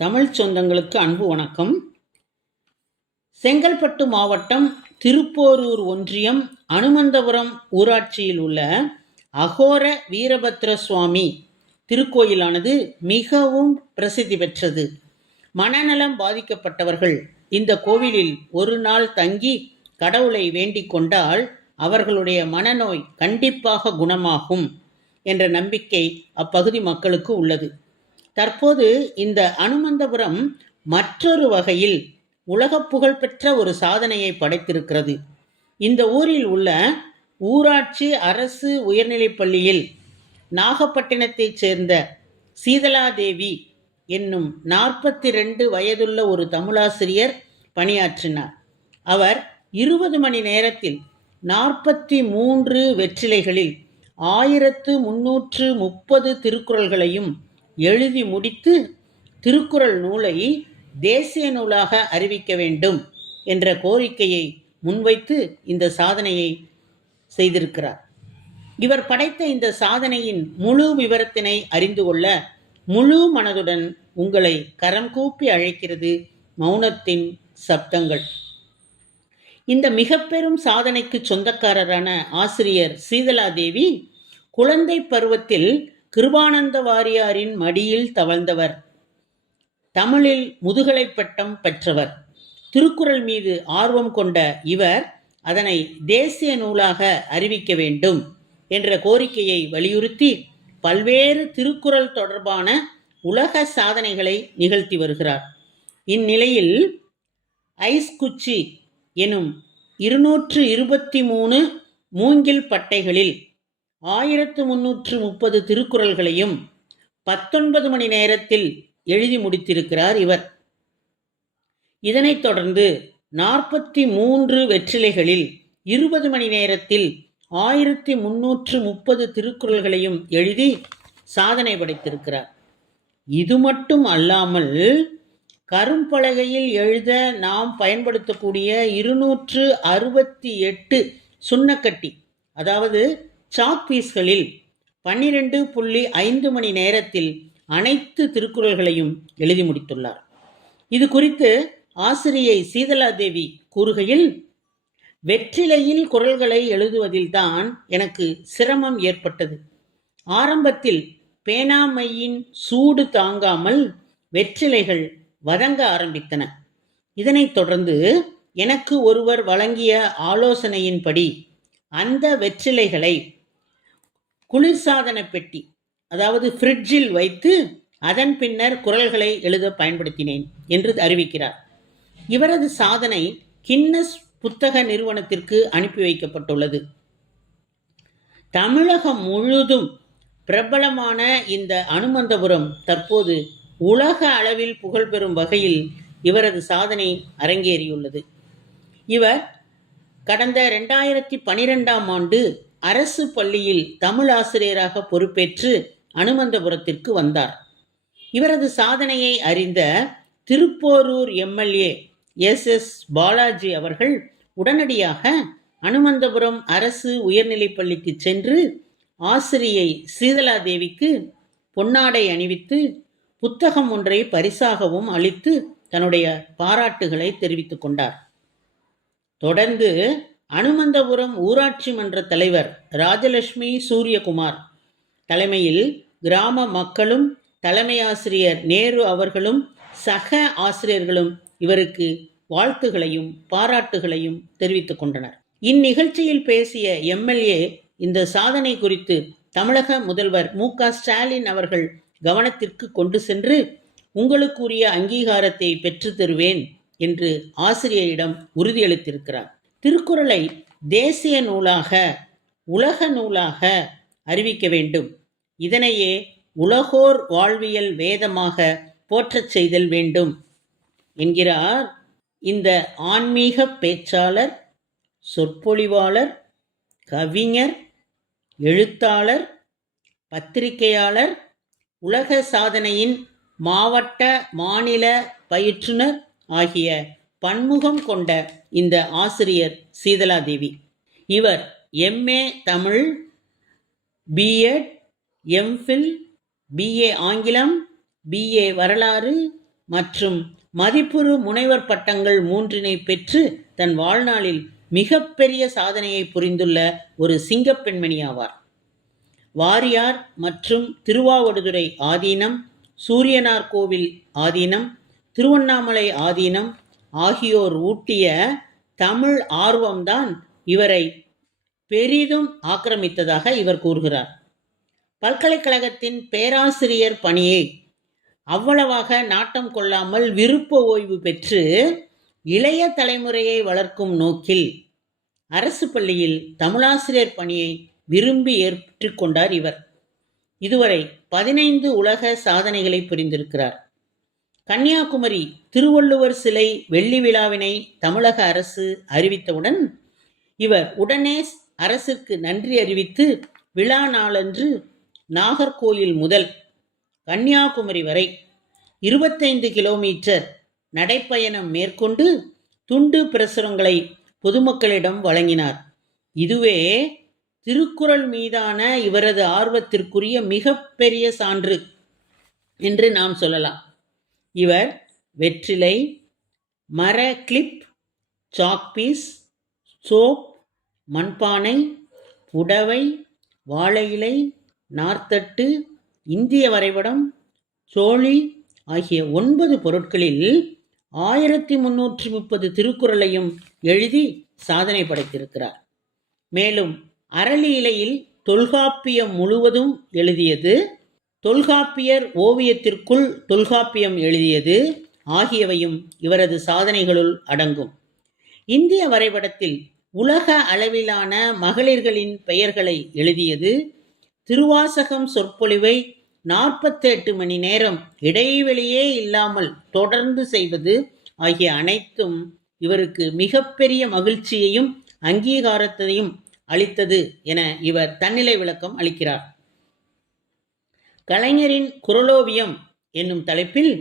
தமிழ் சொந்தங்களுக்கு அன்பு வணக்கம். செங்கல்பட்டு மாவட்டம் திருப்போரூர் ஒன்றியம் அனுமந்தபுரம் ஊராட்சியில் உள்ள அகோர வீரபத்ர சுவாமி திருக்கோயிலானது மிகவும் பிரசித்தி பெற்றது. மனநலம் பாதிக்கப்பட்டவர்கள் இந்த கோவிலில் ஒரு நாள் தங்கி கடவுளை வேண்டிக் கொண்டால் அவர்களுடைய மனநோய் கண்டிப்பாக குணமாகும் என்ற நம்பிக்கை அப்பகுதி மக்களுக்கு உள்ளது. தற்போது இந்த அனுமந்தபுரம் மற்றொரு வகையில் உலக புகழ்பெற்ற ஒரு சாதனையை படைத்திருக்கிறது. இந்த ஊரில் உள்ள ஊராட்சி அரசு உயர்நிலைப் பள்ளியில் நாகப்பட்டினத்தைச் சேர்ந்த சீதலாதேவி என்னும் 42 வயதுள்ள ஒரு தமிழாசிரியர் பணியாற்றினார். அவர் 20 மணி நேரத்தில் 43 வெற்றிலைகளில் 1330 திருக்குறள்களையும் எழுதி முடித்து திருக்குறள் நூலை தேசிய நூலாக அறிவிக்க வேண்டும் என்ற கோரிக்கையை முன்வைத்து இந்த சாதனையை செய்திருக்கிறார். இவர் படைத்த இந்த சாதனையின் முழு விவரத்தினை அறிந்து கொள்ள முழு மனதுடன் உங்களை கரம் கூப்பி அழைக்கிறது மௌனத்தின் சப்தங்கள். இந்த மிக பெரும் சாதனைக்கு சொந்தக்காரரான ஆசிரியர் சீதலாதேவி குழந்தை பருவத்தில் கிருபானந்த வாரியாரின் மடியில் தவழ்ந்தவர். தமிழில் முதுகலை பட்டம் பெற்றவர். திருக்குறள் மீது ஆர்வம் கொண்ட இவர் அதனை தேசிய நூலாக அறிவிக்க வேண்டும் என்ற கோரிக்கையை வலியுறுத்தி பல்வேறு திருக்குறள் தொடர்பான உலக சாதனைகளை நிகழ்த்தி வருகிறார். இந்நிலையில் ஐஸ்குச்சி எனும் 223 மூங்கில் பட்டைகளில் 1330 திருக்குறள்களையும் 19 மணி நேரத்தில் எழுதி முடித்திருக்கிறார் இவர். இதனைத் தொடர்ந்து 43 வெற்றிலைகளில் 20 மணி நேரத்தில் 1330 திருக்குறள்களையும் எழுதி சாதனை படைத்திருக்கிறார். இது மட்டும் அல்லாமல் கரும்பலகையில் எழுத நாம் பயன்படுத்தக்கூடிய 268 சுண்ணக்கட்டி, அதாவது சாக் பீஸ்களில் 12.5 மணி நேரத்தில் அனைத்து திருக்குறள்களையும் எழுதி முடித்துள்ளார். இது குறித்து ஆசிரியை சீதலாதேவி கூறுகையில், வெற்றிலையில் குறள்களை எழுதுவதில்தான் எனக்கு சிரமம் ஏற்பட்டது. ஆரம்பத்தில் பேனாமையின் சூடு தாங்காமல் வெற்றிலைகள் வதங்க ஆரம்பித்தன. இதனைத் தொடர்ந்து எனக்கு ஒருவர் வழங்கிய ஆலோசனையின்படி அந்த வெற்றிலைகளை குளிர்சாதன பெட்டி, அதாவது ஃப்ரிட்ஜில் வைத்து அதன் பின்னர் குறள்களை எழுத பயன்படுத்தினேன் என்று அறிவிக்கிறார். இவரது சாதனை கின்னஸ் புத்தக நிறுவனத்திற்கு அனுப்பி வைக்கப்பட்டுள்ளது. தமிழகம் முழுதும் பிரபலமான இந்த அனுமந்தபுரம் தற்போது உலக அளவில் புகழ்பெறும் வகையில் இவரது சாதனை அரங்கேறியுள்ளது. இவர் கடந்த 2012ஆம் ஆண்டு அரசு பள்ளியில் தமிழ் ஆசிரியராக பொறுப்பேற்று அனுமந்தபுரத்திற்கு வந்தார். இவரது சாதனையை அறிந்த திருப்போரூர் எம்எல்ஏ SS பாலாஜி அவர்கள் உடனடியாக அனுமந்தபுரம் அரசு உயர்நிலைப் பள்ளிக்கு சென்று ஆசிரியை சீதலாதேவிக்கு பொன்னாடை அணிவித்து புத்தகம் ஒன்றை பரிசாகவும் அளித்து தன்னுடைய பாராட்டுகளை தெரிவித்துக் கொண்டார். தொடர்ந்து அனுமந்தபுரம் ஊராட்சி மன்ற தலைவர் ராஜலட்சுமி சூரியகுமார் தலைமையில் கிராம மக்களும் தலைமை ஆசிரியர் நேரு அவர்களும் சக ஆசிரியர்களும் இவருக்கு வாழ்த்துகளையும் பாராட்டுகளையும் தெரிவித்துக் கொண்டனர். இந்நிகழ்ச்சியில் பேசிய எம்எல்ஏ இந்த சாதனை குறித்து தமிழக முதல்வர் மு.க. ஸ்டாலின் அவர்கள் கவனத்திற்கு கொண்டு சென்று உங்களுக்குரிய அங்கீகாரத்தை பெற்று தருவேன் என்று ஆசிரியரிடம் உறுதியளித்திருக்கிறார். திருக்குறளை தேசிய நூலாக உலக நூலாக அறிவிக்க வேண்டும். இதனையே உலகோர் வாழ்வியல் வேதமாக போற்றச் செய்தல் வேண்டும் என்கிறார் இந்த ஆன்மீக பேச்சாளர், சொற்பொழிவாளர், கவிஞர், எழுத்தாளர், பத்திரிகையாளர், உலக சாதனையின் மாவட்ட மாநில பயிற்றுனர் ஆகிய பன்முகம் கொண்ட இந்த ஆசிரியர் சீதலாதேவி. இவர் MA Tamil, BEd, MPhil, BA ஆங்கிலம், BA வரலாறு, மற்றும் மதிப்புறு முனைவர் பட்டங்கள் 3 பெற்று தன் வாழ்நாளில் மிகப்பெரிய சாதனையை புரிந்துள்ள ஒரு சிங்கப் பெண்மணி ஆவார். வாரியார் மற்றும் திருவாவடுதுறை ஆதீனம், சூரியனார் கோவில் ஆதீனம், திருவண்ணாமலை ஆதீனம் ஆகியோர் ஊட்டிய தமிழ் ஆர்வம்தான் இவரை பெரிதும் ஆக்கிரமித்ததாக இவர் கூறுகிறார். பல்கலைக்கழகத்தின் பேராசிரியர் பணியை அவ்வளவாக நாட்டம் கொள்ளாமல் விருப்ப ஓய்வு பெற்று இளைய தலைமுறையை வளர்க்கும் நோக்கில் அரசு பள்ளியில் தமிழாசிரியர் பணியை விரும்பி ஏற்றுக்கொண்டார் இவர். இதுவரை 15 உலக சாதனைகளை புரிந்திருக்கிறார். கன்னியாகுமரி திருவள்ளுவர் சிலை வெள்ளி விழாவினை தமிழக அரசு அறிவித்தவுடன் இவர் உடனே அரசுக்கு நன்றி அறிவித்து விழா நாளன்று நாகர்கோயில் முதல் கன்னியாகுமரி வரை 25 கிலோமீட்டர் நடைப்பயணம் மேற்கொண்டு துண்டு பிரசுரங்களை பொதுமக்களிடம் வழங்கினார். இதுவே திருக்குறள் மீதான இவரது ஆர்வத்திற்குரிய மிகப்பெரிய சான்று என்று நாம் சொல்லலாம். இவர் வெற்றிலை, மர கிளிப், சாக்பீஸ், சோப், மண்பானை, புடவை, வாழை இலை, நார்த்தட்டு, இந்திய வரைபடம், சோழி ஆகிய 9 பொருட்களில் 1330 திருக்குறளையும் எழுதி சாதனை படைத்திருக்கிறார். மேலும் அரளி இலையில் தொல்காப்பியம் முழுவதும் எழுதியது, தொல்காப்பியர் ஓவியத்திற்குள் தொல்காப்பியம் எழுதியது ஆகியவையும் இவரது சாதனைகளுள் அடங்கும். இந்திய வரைபடத்தில் உலக அளவிலான மகளிர்களின் பெயர்களை எழுதியது, திருவாசகம் சொற்பொழிவை 48 மணி நேரம் இடைவெளியே இல்லாமல் தொடர்ந்து செய்வது ஆகிய அனைத்தும் இவருக்கு மிகப்பெரிய மகிழ்ச்சியையும் அங்கீகாரத்தையும் அளித்தது என இவர் தன்னிலை விளக்கம் அளிக்கிறார். கலைஞரின் குரலோவியம் என்னும் தலைப்பில்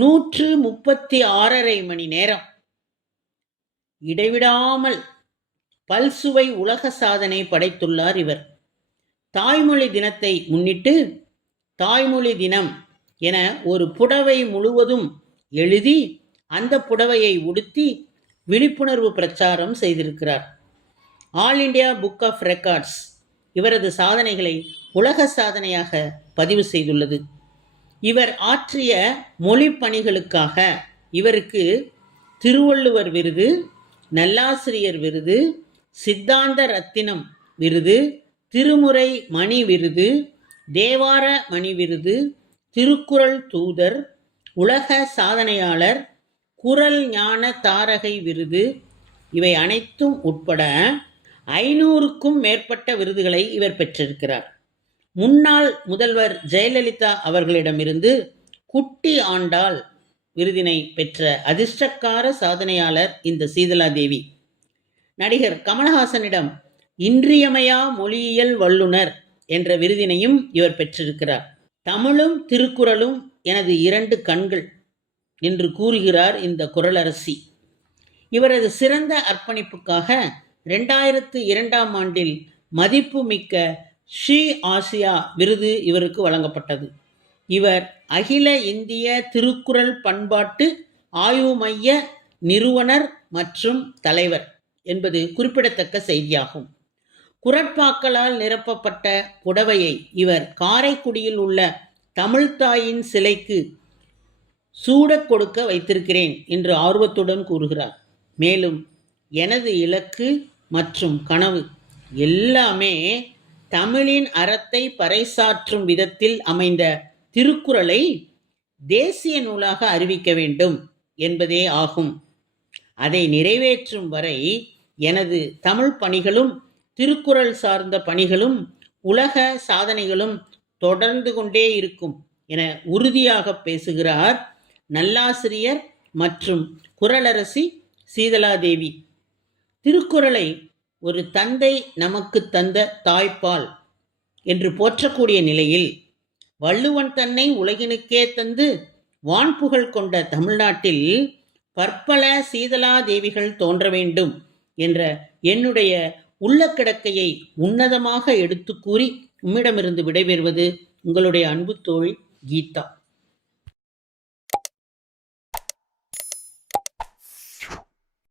136.5 மணி நேரம் இடைவிடாமல் பல்சுவை உலக சாதனை படைத்துள்ளார் இவர். தாய்மொழி தினத்தை முன்னிட்டு தாய்மொழி தினம் என ஒரு புடவை முழுவதும் எழுதி அந்த புடவையை உடுத்தி விழிப்புணர்வு பிரச்சாரம் செய்திருக்கிறார். All India book of records இவரது சாதனைகளை உலக சாதனையாக பதிவு செய்துள்ளது. இவர் ஆற்றிய மொழி பணிகளுக்காக இவருக்கு திருவள்ளுவர் விருது, நல்லாசிரியர் விருது, சித்தாந்த ரத்தினம் விருது, திருமுறை மணி விருது, தேவார மணி விருது, திருக்குறள் தூதர், உலக சாதனையாளர், குரல் ஞான தாரகை விருது இவை அனைத்தும் உட்பட 500க்கும் மேற்பட்ட விருதுகளை இவர் பெற்றிருக்கிறார். முன்னாள் முதல்வர் ஜெயலலிதா அவர்களிடமிருந்து குட்டி ஆண்டாள் விருதினை பெற்ற அதிர்ஷ்டக்கார சாதனையாளர் இந்த சீதலா தேவி. நடிகர் கமல்ஹாசனிடம் இன்றியமையா மொழியியல் வல்லுனர் என்ற விருதினையும் இவர் பெற்றிருக்கிறார். தமிழும் திருக்குறளும் எனது 2 கண்கள் என்று கூறுகிறார் இந்த குறளரசி. இவரது சிறந்த அர்ப்பணிப்புக்காக 2002ஆம் ஆண்டில் மதிப்புமிக்க ஸ்ரீ ஆசியா விருது இவருக்கு வழங்கப்பட்டது. இவர் அகில இந்திய திருக்குறள் பண்பாட்டு ஆய்வு மைய நிறுவனர் மற்றும் தலைவர் என்பது குறிப்பிடத்தக்க செய்தியாகும். குறட்பாக்களால் நிரப்பப்பட்ட புடவையை இவர் காரைக்குடியில் உள்ள தமிழ்த்தாயின் சிலைக்கு சூடக் கொடுக்க வைத்திருக்கிறேன் என்று ஆர்வத்துடன் கூறுகிறார். மேலும் எனது இலக்கு மற்றும் கனவு எல்லாமே தமிழின் அறத்தை பறைசாற்றும் விதத்தில் அமைந்த திருக்குறளை தேசிய நூலாக அறிவிக்க வேண்டும் என்பதே ஆகும். அதை நிறைவேற்றும் வரை எனது தமிழ் பணிகளும் திருக்குறள் சார்ந்த பணிகளும் உலக சாதனைகளும் தொடர்ந்து கொண்டே இருக்கும் என உறுதியாக பேசுகிறார் நல்லாசிரியர் மற்றும் குறளரசி சீதலாதேவி. திருக்குறளை ஒரு தந்தை நமக்கு தந்த தாய்ப்பால் என்று போற்றக்கூடிய நிலையில் வள்ளுவன் தன்னை உலகினுக்கே தந்து வான்புகழ் கொண்ட தமிழ்நாட்டில் பற்பல சீதலாதேவிகள் தோன்ற வேண்டும் என்ற என்னுடைய உள்ள கிடக்கையை உன்னதமாக எடுத்து கூறி உம்மிடமிருந்து விடைபெறுவது உங்களுடைய அன்பு தோழி கீதா.